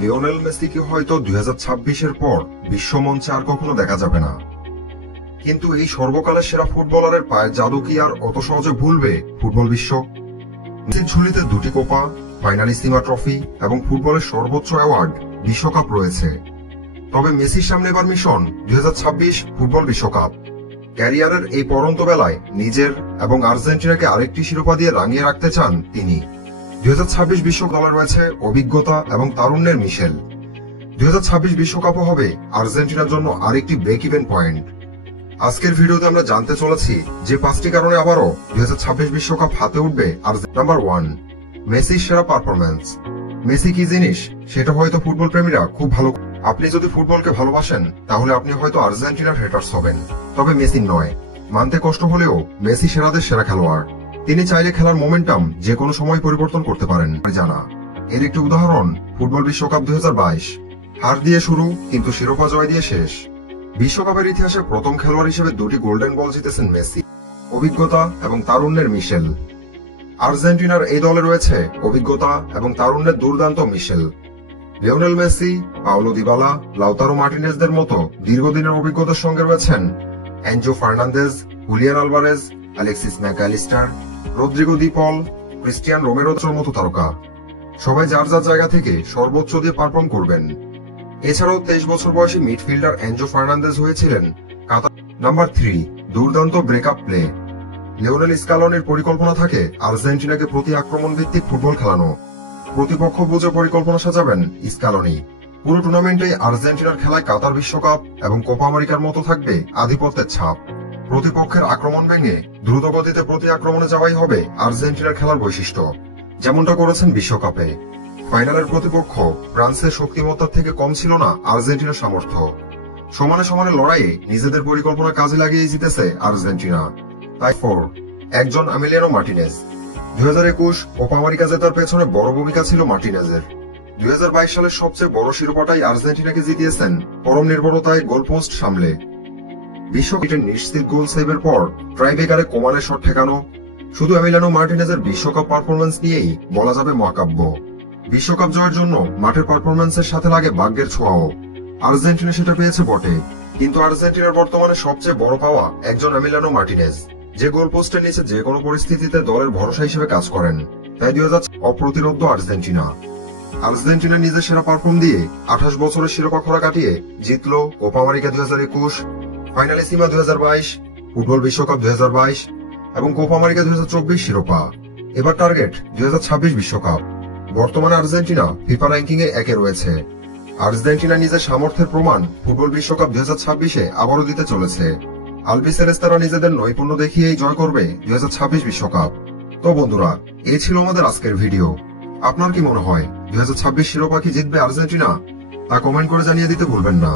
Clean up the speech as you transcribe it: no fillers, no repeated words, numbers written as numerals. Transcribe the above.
Lionel মেসিকে হয়তো 2026-এর পর বিশ্বমঞ্চে আর কখনো দেখা যাবে না, কিন্তু এই সর্বকালের সেরা ফুটবলারের পায়ের জাদু কি আর অত সহজে ভুলবে ফুটবল বিশ্ব? মেসির ঝুলিতে 2টি কোপা, ফাইনালিসিমা ট্রফি এবং ফুটবলের সর্বোচ্চ অ্যাওয়ার্ড বিশ্বকাপ রয়েছে। তবে মেসির সামনে এবার মিশন 2026 ফুটবল বিশ্বকাপ। ক্যারিয়ারের এই পরন্ত বেলায় নিজের এবং আর্জেন্টিনাকে আরেকটি শিরোপা দিয়ে রাঙিয়ে রাখতে চান তিনি। 2026 বিশ্বকাপে রয়েছে অভিজ্ঞতা এবং তারুণ্যের মিশেল। 2026 বিশ্বকাপও হবে আর্জেন্টিনার জন্য আরেকটি ব্রেক ইভেন পয়েন্ট। আজকের ভিডিওতে আমরা জানতে চলেছি যে 5টি কারণে আবারও 2026 বিশ্বকাপ হাতে উঠবে। নাম্বার 1, মেসির সেরা পারফরম্যান্স। মেসি কি জিনিস সেটা হয়তো ফুটবল প্রেমীরা খুব ভালো। আপনি যদি ফুটবলকে ভালোবাসেন তাহলে আপনি হয়তো আর্জেন্টিনার হেটার্স হবেন, তবে মেসি নয়। মানতে কষ্ট হলেও মেসি সেরাদের সেরা খেলোয়াড়। তিনি চাইলে খেলার মোমেন্টাম যে কোনো সময় পরিবর্তন করতে পারেন জানা। এর একটি উদাহরণ ফুটবল বিশ্বকাপ 2022। হার দিয়ে শুরু কিন্তু শিরোপা জয় দিয়ে শেষ। বিশ্বকাপের ইতিহাসে প্রথম খেলোয়াড় হিসেবে 2টি গোল্ডেন বল জিতেছেন মেসি। অভিজ্ঞতা এবং তারুণ্যের মিশেল। আর্জেন্টিনার এই দলে রয়েছে অভিজ্ঞতা এবং তারুণ্যের দুর্দান্ত মিশেল। Lionel Messi, Paulo Dybala, Lautaro মার্টিনেজদের মতো দীর্ঘদিনের অভিজ্ঞতার সঙ্গে রয়েছেন Enzo Fernandez, Julian Alvarez, Alexis Mac Allister, Rodrigo De Paul, Cristian রোমেরোর মতো তারকা। সবাই যার যার জায়গা থেকে সর্বোচ্চ দিয়ে পারফর্ম করবেন। এছাড়াও 23 বছর বয়সী মিডফিল্ডার এনজো ফার্নান্দেজ হয়েছিলেন কাতার। নাম্বার 3, দুর্দান্ত ব্রেকআপ প্লে। লিওনেল স্কালোনির পরিকল্পনা থাকে আর্জেন্টিনাকে প্রতি আক্রমণ ভিত্তিক ফুটবল খেলানো। প্রতিপক্ষ বুঝে পরিকল্পনা সাজাবেন স্কালোনি। পুরো টুর্নামেন্টে আর্জেন্টিনার খেলায় কাতার বিশ্বকাপ এবং কোপা আমেরিকার মতো থাকবে আধিপত্যের ছাপ। প্রতিপক্ষের আক্রমণ ভেঙে দ্রুত গতিতে প্রতি আক্রমণে যাওয়াই হবে আর্জেন্টিনার খেলার বৈশিষ্ট্য, যেমনটা করেছেন বিশ্বকাপে। ফাইনালের প্রতিপক্ষ ফ্রান্সের শক্তিমত্তার থেকে কম ছিল না আর্জেন্টিনার সামর্থ্য। সমানে সমানে লড়াইয়ে নিজেদের পরিকল্পনা কাজে লাগিয়ে জিতেছে আর্জেন্টিনা। তাই 4, একজন এমিলিয়ানো মার্টিনেজ। 2021 কোপা আমেরিকা জেতার পেছনে বড় ভূমিকা ছিল মার্টিনেজের। 2022 সালের সবচেয়ে বড় শিরোপাটাই আর্জেন্টিনাকে জিতিয়েছেন পরম নির্ভরতায় গোলপোস্ট সামলে। বিশ্বকাপের নিশ্চিত গোল সেভের পর ট্রাইবেকারে কোমানের শট ঠেকানো। শুধু এমিলিয়ানো মার্টিনেজের বিশ্বকাপ পারফরম্যান্স নিয়েই বলা যাবে মহাকাব্য। বিশ্বকাপ জয়ের জন্য মাঠের পারফরম্যান্সের সাথে লাগে ভাগ্যের ছোঁয়াও। আর্জেন্টিনা সেটা পেয়েছে বটে, কিন্তু আর্জেন্টিনার বর্তমানে সবচেয়ে বড় পাওয়া একজন এমিলিয়ানো মার্টিনেজ, যে গোলপোস্টের নিচে যে কোনো পরিস্থিতিতে দলের ভরসা হিসেবে কাজ করেন। তাই 2026 অপ্রতিরোধ্য আর্জেন্টিনা। আর্জেন্টিনা নিজের সেরা পারফর্ম দিয়ে 28 বছরের শিরোপা খরা কাটিয়ে জিতল কোপা আমেরিকা 2021, ফাইনালিসিমা 2022, ফুটবল বিশ্বকাপ 2022 এবং কোপা আমেরিকা 2024 শিরোপা। এবার টার্গেট 2026 বিশ্বকাপ। বর্তমানে আর্জেন্টিনা ফিফা র্যাঙ্কিং এ 1-এ রয়েছে। আর্জেন্টিনা নিজের সামর্থ্যের প্রমাণ ফুটবল বিশ্বকাপ 2026-এ আবারও দিতে চলেছে। আলবিসেলেস্তারা নিজেদের নৈপুণ্য দেখিয়েই জয় করবে 2026 বিশ্বকাপ। তো বন্ধুরা, এই ছিল আমাদের আজকের ভিডিও। আপনার কি মনে হয় 2026 শিরোপা কি জিতবে আর্জেন্টিনা? তা কমেন্ট করে জানিয়ে দিতে ভুলবেন না।